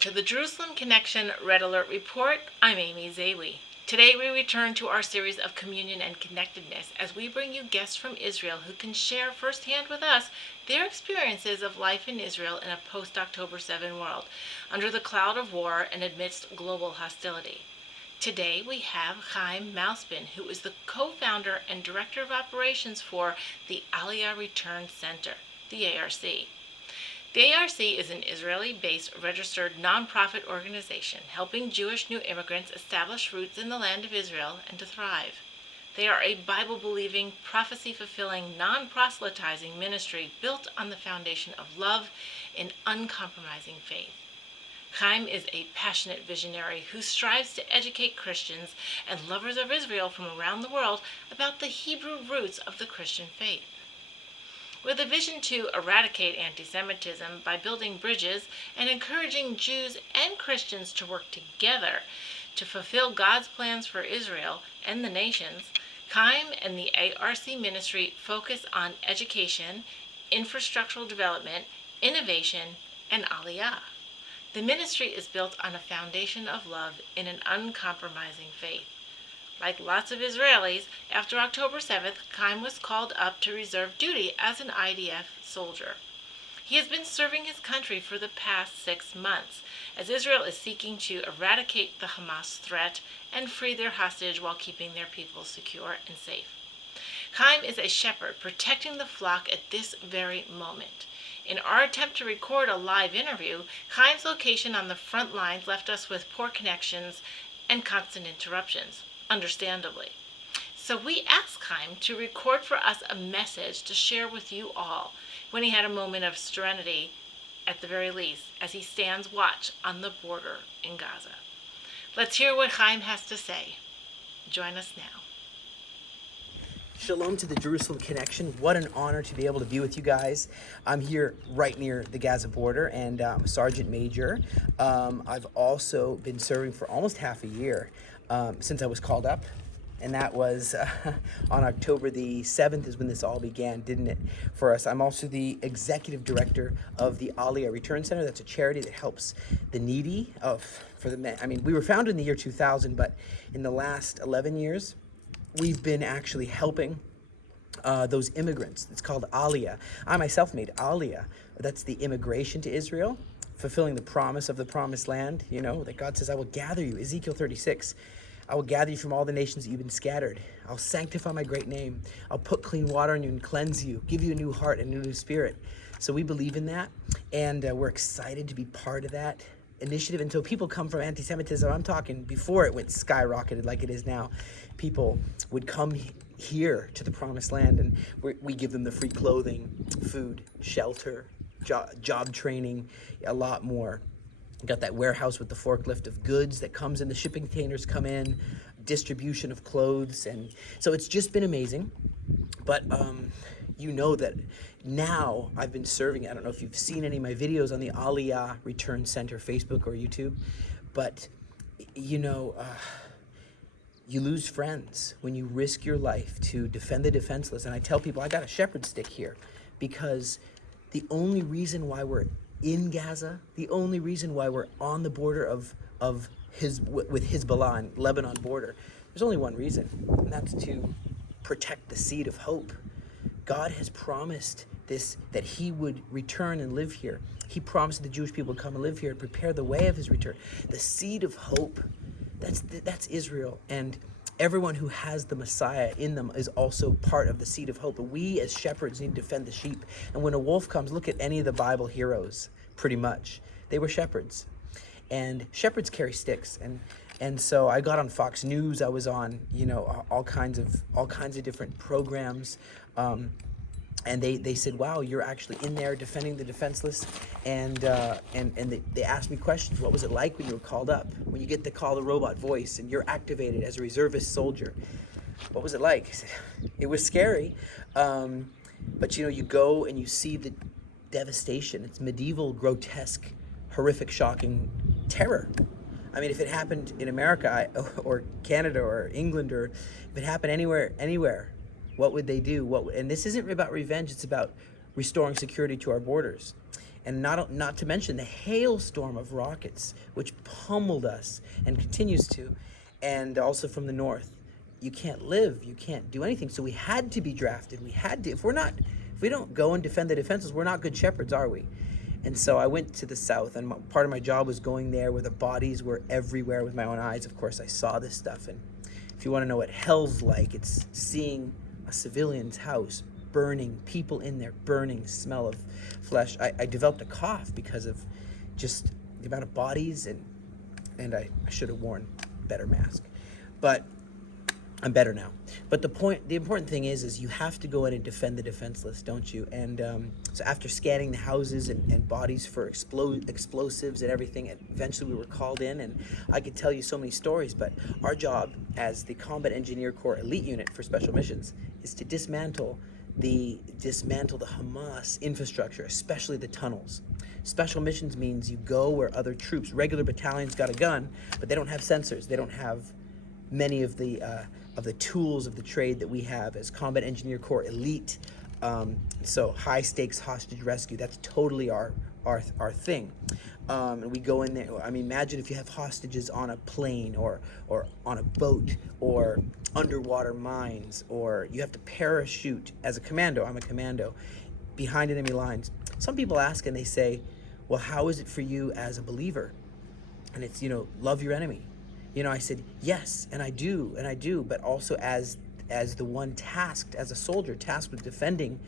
to the Jerusalem Connection Red Alert Report. I'm Amy Zawi. Today we return to our series of Communion and Connectedness as we bring you guests from Israel who can share firsthand with us their experiences of life in Israel in a post-October 7 world, under the cloud of war and amidst global hostility. Today we have Chaim, who is the co-founder and director of operations for the Aliyah Return Center, the ARC. The ARC is an Israeli-based registered nonprofit organization helping Jewish new immigrants establish roots in the land of Israel and to thrive. They are a Bible-believing, prophecy-fulfilling, non-proselytizing ministry built on the foundation of love and uncompromising faith. Chaim is a passionate visionary who strives to educate Christians and lovers of Israel from around the world about the Hebrew roots of the Christian faith. With a vision to eradicate anti-Semitism by building bridges and encouraging Jews and Christians to work together to fulfill God's plans for Israel and the nations, Chaim and the ARC ministry focus on education, infrastructural development, innovation, and Aliyah. The ministry is built on a foundation of love in an uncompromising faith. Like lots of Israelis, after October 7th, Chaim was called up to reserve duty as an IDF soldier. He has been serving his country for the past 6 months, as Israel is seeking to eradicate the Hamas threat and free their hostage while keeping their people secure and safe. Chaim is a shepherd protecting the flock at this very moment. In our attempt to record a live interview, Chaim's location on the front lines left us with poor connections and constant interruptions. Understandably. So we asked Chaim to record for us a message to share with you all when he had a moment of serenity, at the very least, as he stands watch on the border in Gaza. Let's hear what Chaim has to say. Join us now. Shalom to the Jerusalem Connection. What an honor to be able to be with you guys. I'm here right near the Gaza border, and I'm a sergeant major. I've also been serving for almost half a year since I was called up, and that was on October the 7th is when this all began, didn't it, for us. I'm also the executive director of the Aliyah Return Center. That's a charity that helps the needy for the men. I mean, we were founded in the year 2000, but in the last 11 years, we've been actually helping those immigrants. It's called Aliyah. I myself made Aliyah. That's the immigration to Israel, fulfilling the promise of the promised land, you know, that God says, I will gather you, Ezekiel 36. I will gather you from all the nations that you've been scattered. I'll sanctify my great name. I'll put clean water on you and cleanse you, give you a new heart and a new spirit. So we believe in that, and we're excited to be part of that initiative. And so people come from anti-Semitism. I'm talking before it went skyrocketed like it is now. People would come here to the promised land, and we give them the free clothing, food, shelter, job training, a lot more. We got that warehouse with the forklift of goods that comes in, the shipping containers come in, distribution of clothes. And so it's just been amazing. But you know that now I've been serving, I don't know if you've seen any of my videos on the Aliyah Return Center, Facebook or YouTube, but you know, you lose friends when you risk your life to defend the defenseless. And I tell people I got a shepherd stick here because the only reason why we're in Gaza, the only reason why we're on the border with Hezbollah and Lebanon border, there's only one reason, and that's to protect the seed of hope. God has promised this, that he would return and live here. He promised the Jewish people would come and live here and prepare the way of his return. The seed of hope, that's Israel, and everyone who has the Messiah in them is also part of the seed of hope. And we as shepherds need to defend the sheep. And when a wolf comes, look at any of the Bible heroes, pretty much. They were shepherds. And shepherds carry sticks. And so I got on Fox News. I was on, you know, all kinds of different programs. And they said, wow, you're actually in there defending the defenseless. And they asked me questions. What was it like when you were called up? When you get to call the robot voice and you're activated as a reservist soldier? What was it like? I said, it was scary. But you know, you go and you see the devastation. It's medieval, grotesque, horrific, shocking terror. I mean, if it happened in America or Canada or England, or if it happened anywhere, what would they do? And this isn't about revenge, it's about restoring security to our borders. And not to mention the hailstorm of rockets, which pummeled us and continues to, and also from the north. You can't live, you can't do anything. So we had to be drafted. We had to. If we don't go and defend the defenses, we're not good shepherds, are we? And so I went to the south, and part of my job was going there where the bodies were everywhere with my own eyes. Of course, I saw this stuff. And if you want to know what hell's like, it's seeing a civilian's house burning, people in there burning, smell of flesh. I developed a cough because of just the amount of bodies, and I should have worn a better mask. But I'm better now. But the important thing is you have to go in and defend the defenseless, don't you? And so after scanning the houses and bodies for explosives and everything, eventually we were called in, and I could tell you so many stories, but our job as the Combat Engineer Corps Elite Unit for Special Missions is to dismantle the Hamas infrastructure, especially the tunnels. Special missions means you go where other troops, regular battalions got a gun, but they don't have sensors. They don't have many of the tools of the trade that we have as Combat Engineer Corps Elite. So high stakes hostage rescue, that's totally our thing. And we go in there. I mean, imagine if you have hostages on a plane or on a boat or underwater mines, or you have to parachute as a commando. I'm a commando behind enemy lines. Some people ask and they say, well, how is it for you as a believer? And it's, love your enemy. I said, yes, and I do, but also as the one tasked, as a soldier tasked with defending,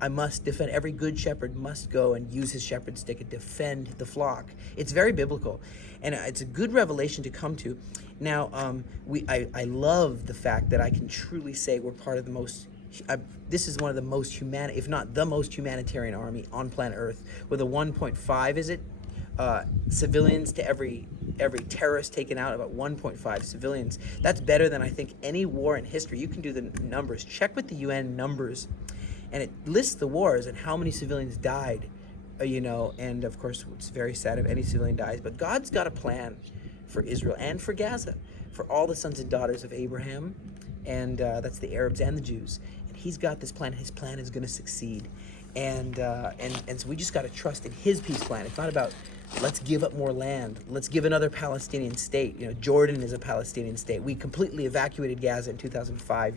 I must defend. Every good shepherd must go and use his shepherd stick and defend the flock. It's very biblical, and it's a good revelation to come to. Now, I love the fact that I can truly say we're part of the most, this is one of the most if not the most humanitarian army on planet Earth, with a 1.5, is it? Civilians to every terrorist taken out, about 1.5 civilians. That's better than I think any war in history. You can do the numbers. Check with the UN numbers, and it lists the wars and how many civilians died, and of course it's very sad if any civilian dies, but God's got a plan for Israel and for Gaza, for all the sons and daughters of Abraham, and that's the Arabs and the Jews. And he's got this plan. His plan is going to succeed, and so we just got to trust in his peace plan. It's not about let's give up more land. Let's give another Palestinian state. Jordan is a Palestinian state. We completely evacuated Gaza in 2005,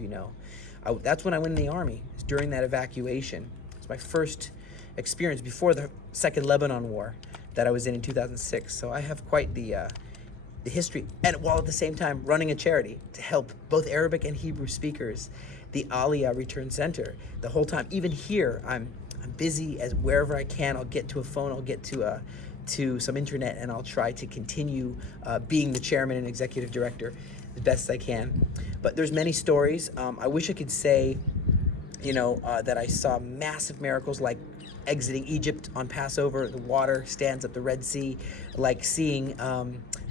That's when I went in the army. It was during that evacuation. It's my first experience before the Second Lebanon War that I was in 2006. So I have quite the history. And while at the same time running a charity to help both Arabic and Hebrew speakers, the Aliyah Return Center. The whole time, even here, I'm busy as wherever I can. I'll get to a phone. I'll get to some internet, and I'll try to continue being the chairman and executive director the best I can. But there's many stories. I wish I could say, that I saw massive miracles like exiting Egypt on Passover, the water stands up the Red Sea, like seeing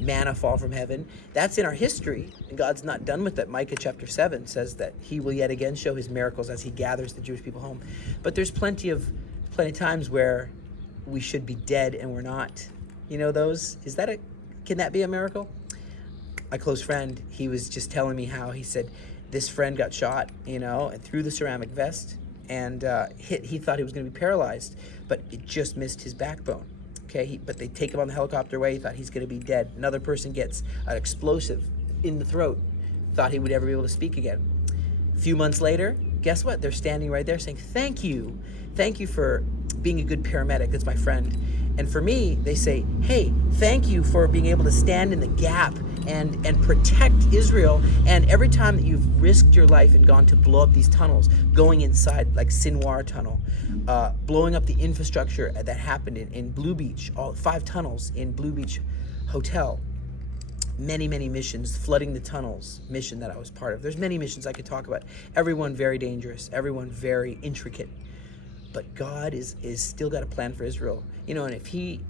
manna fall from heaven. That's in our history, and God's not done with it. Micah chapter 7 says that he will yet again show his miracles as he gathers the Jewish people home. But there's plenty of times where we should be dead and we're not. Those? Can that be a miracle? My close friend, he was just telling me how he said this friend got shot, and through the ceramic vest, and he thought he was going to be paralyzed, but it just missed his backbone. Okay, but they take him on the helicopter away. He thought he's going to be dead. Another person gets an explosive in the throat, thought he would ever be able to speak again. A few months later, guess what? They're standing right there saying, thank you for being a good paramedic. That's my friend. And for me, they say, hey, thank you for being able to stand in the gap and protect Israel. And every time that you've risked your life and gone to blow up these tunnels, going inside like Sinwar Tunnel, blowing up the infrastructure that happened in Blue Beach, all 5 tunnels in Blue Beach Hotel, many missions, flooding the tunnels mission that I was part of. There's many missions I could talk about. Everyone very dangerous, everyone very intricate. But God is still got a plan for Israel. And if he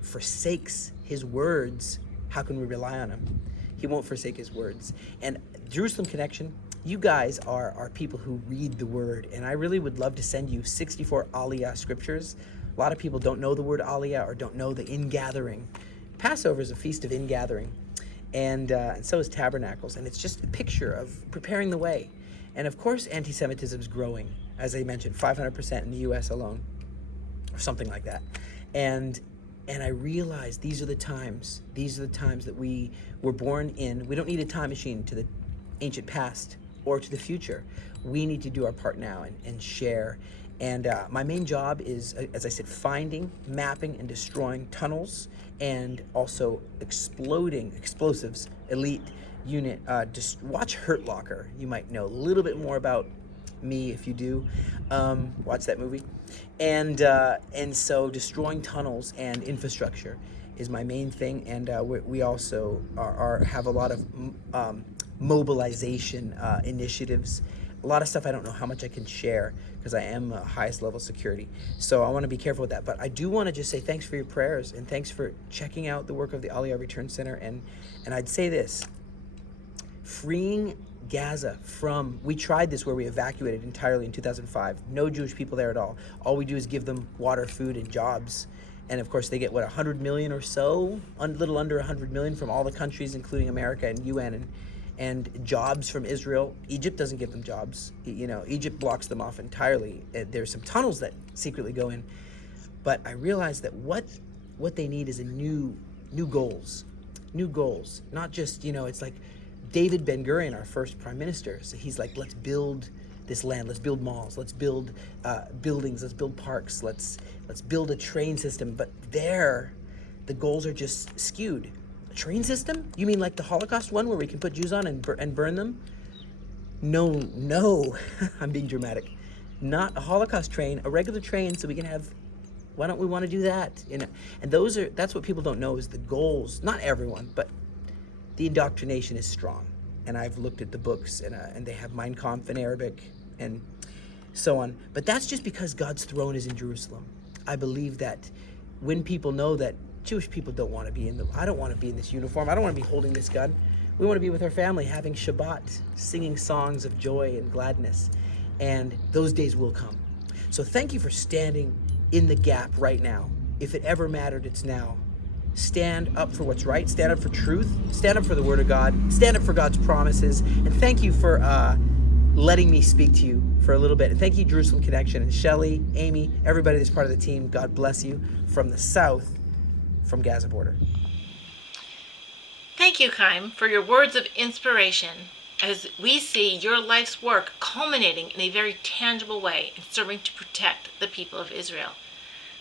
forsakes his words, how can we rely on him? He won't forsake his words. And Jerusalem Connection, you guys are people who read the word. And I really would love to send you 64 Aliyah scriptures. A lot of people don't know the word Aliyah or don't know the ingathering. Passover is a feast of ingathering. And so is Tabernacles. And it's just a picture of preparing the way. And of course, anti-Semitism is growing. As I mentioned, 500% in the U.S. alone, or something like that. And I realized these are the times that we were born in. We don't need a time machine to the ancient past or to the future. We need to do our part now and share. And my main job is, as I said, finding, mapping, and destroying tunnels, and also exploding explosives, elite unit. Watch Hurt Locker. You might know a little bit more about me if you do. Watch that movie. And so destroying tunnels and infrastructure is my main thing. And we also have a lot of mobilization initiatives. A lot of stuff I don't know how much I can share because I am highest level security. So I want to be careful with that. But I do want to just say thanks for your prayers and thanks for checking out the work of the Aliyah Return Center. And I'd say this, freeing Gaza from, we tried this where we evacuated entirely in 2005. No Jewish people there at all. All we do is give them water, food, and jobs. And of course they get, 100 million or so, a little under 100 million from all the countries, including America and UN, and jobs from Israel. Egypt doesn't give them jobs. Egypt blocks them off entirely. There's some tunnels that secretly go in. But I realized that what they need is new goals. Not just, it's like David Ben-Gurion, our first prime minister. So he's like, let's build this land, let's build malls, let's build buildings, let's build parks, let's build a train system. But there, the goals are just skewed. A train system? You mean like the Holocaust one where we can put Jews on and burn them? No, I'm being dramatic. Not a Holocaust train, a regular train so we can have, why don't we want to do that? And that's what people don't know is the goals. Not everyone, but the indoctrination is strong. And I've looked at the books and they have Mein Kampf in Arabic and so on. But that's just because God's throne is in Jerusalem. I believe that when people know that Jewish people don't want to be I don't want to be in this uniform. I don't want to be holding this gun. We want to be with our family, having Shabbat, singing songs of joy and gladness. And those days will come. So thank you for standing in the gap right now. If it ever mattered, it's now. Stand up for what's right, stand up for truth, stand up for the Word of God, stand up for God's promises, and thank you for letting me speak to you for a little bit. And thank you, Jerusalem Connection, and Shelley, Amy, everybody that's part of the team. God bless you from the south, from Gaza border. Thank you, Chaim, for your words of inspiration as we see your life's work culminating in a very tangible way in serving to protect the people of Israel.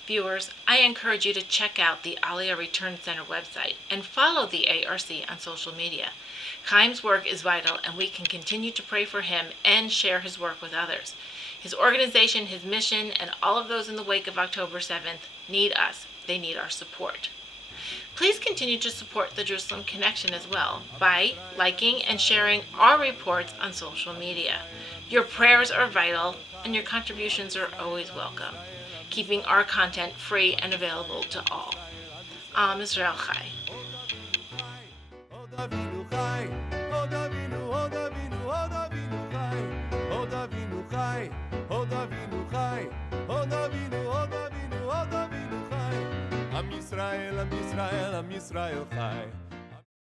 Viewers, I encourage you to check out the Aliyah Return Center website and follow the ARC on social media. Chaim's work is vital, and we can continue to pray for him and share his work with others. His organization, his mission, and all of those in the wake of October 7th need us. They need our support. Please continue to support the Jerusalem Connection as well by liking and sharing our reports on social media. Your prayers are vital, and your contributions are always welcome, keeping our content free and available to all. Am Israel Chai. Am Yisrael, Am Yisrael, Am Yisrael Chai.